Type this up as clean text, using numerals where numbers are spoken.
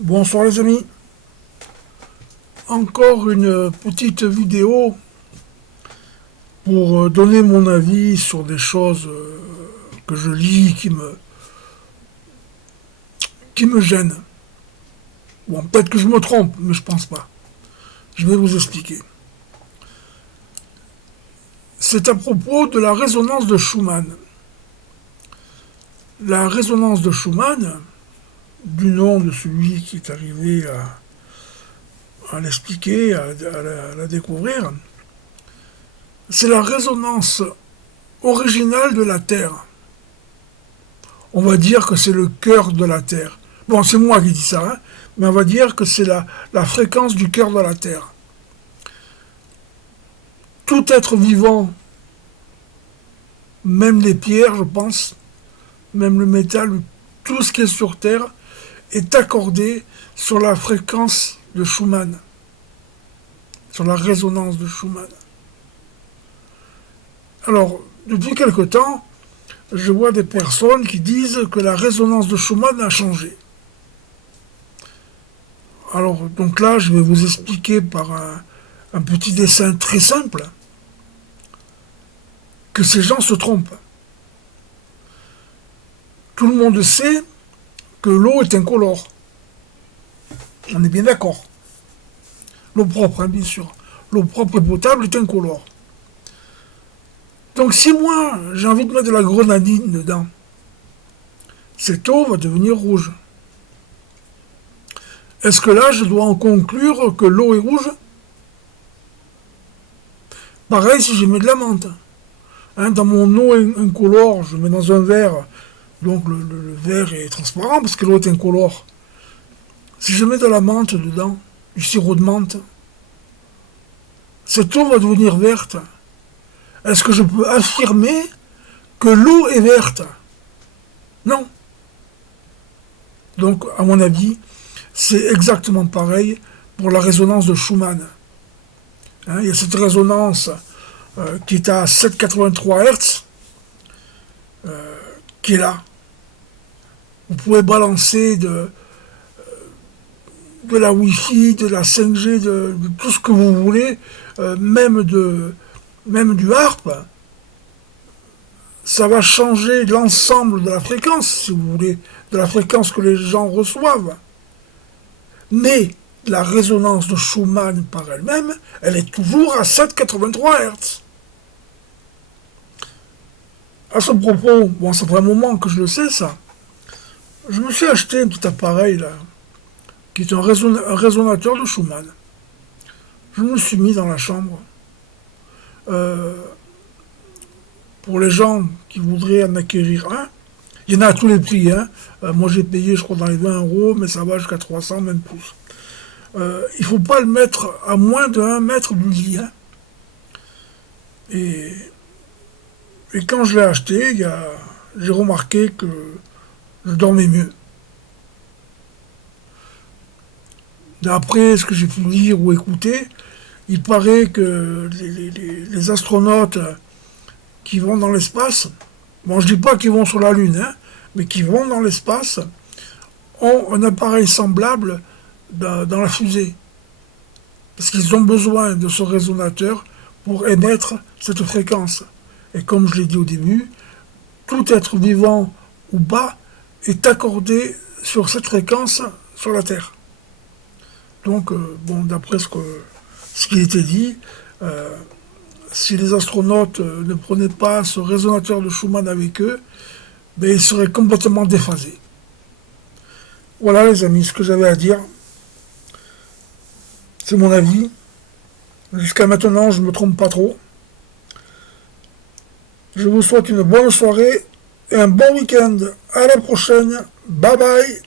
Bonsoir les amis, encore une petite vidéo pour donner mon avis sur des choses que je lis qui me gênent. Bon, peut-être que je me trompe, mais je pense pas. Je vais vous expliquer. C'est à propos de la résonance de Schumann. La résonance de Schumann, du nom de celui qui est arrivé à l'expliquer, à la découvrir, c'est la résonance originale de la Terre. On va dire que c'est le cœur de la Terre. Bon, c'est moi qui dis ça, hein, mais on va dire que c'est la fréquence du cœur de la Terre. Tout être vivant, même les pierres, je pense, même le métal, tout ce qui est sur Terre, est accordé sur la fréquence de Schumann, sur la résonance de Schumann. Alors, depuis quelque temps, je vois des personnes qui disent que la résonance de Schumann a changé. Alors, donc là, je vais vous expliquer par un petit dessin très simple que ces gens se trompent. Tout le monde sait que l'eau est incolore. On est bien d'accord. L'eau propre, hein, bien sûr. L'eau propre et potable est incolore. Donc si moi, j'ai envie de mettre de la grenadine dedans, cette eau va devenir rouge. Est-ce que là, je dois en conclure que l'eau est rouge? Pareil si je mets de la menthe. Hein, dans mon eau incolore, je mets dans un verre, donc le verre est transparent parce que l'eau est incolore. Si je mets de la menthe dedans, du sirop de menthe, cette eau va devenir verte. Est-ce que je peux affirmer que l'eau est verte? Non. Donc, à mon avis, c'est exactement pareil pour la résonance de Schumann. Hein, il y a cette résonance qui est à 7,83 Hz, qui est là. Vous pouvez balancer de la Wi-Fi, de la 5G, de tout ce que vous voulez, même du harp, ça va changer l'ensemble de la fréquence, si vous voulez, de la fréquence que les gens reçoivent. Mais la résonance de Schumann par elle-même, elle est toujours à 7,83 Hz. À ce propos, bon, ça fait un moment que je le sais, ça. Je me suis acheté un petit appareil, là, qui est un résonateur de Schumann. Je me suis mis dans la chambre. Pour les gens qui voudraient en acquérir un, il y en a à tous les prix. Hein. Moi, j'ai payé, je crois, dans les 20 €, mais ça va jusqu'à 300, même plus. Il ne faut pas le mettre à moins de 1 mètre du lit. Hein. Et quand je l'ai acheté, j'ai remarqué que je dormais mieux. D'après ce que j'ai pu lire ou écouter, il paraît que les astronautes qui vont dans l'espace, bon, je dis pas qu'ils vont sur la Lune, hein, mais qui vont dans l'espace, ont un appareil semblable dans la fusée. Parce qu'ils ont besoin de ce résonateur pour émettre cette fréquence. Et comme je l'ai dit au début, tout être vivant ou pas est accordé sur cette fréquence sur la Terre. Donc, bon, d'après ce qui a été dit, si les astronautes ne prenaient pas ce résonateur de Schumann avec eux, ben, ils seraient complètement déphasés. Voilà les amis, ce que j'avais à dire. C'est mon avis. Jusqu'à maintenant, je ne me trompe pas trop. Je vous souhaite une bonne soirée et un bon week-end. À la prochaine. Bye bye.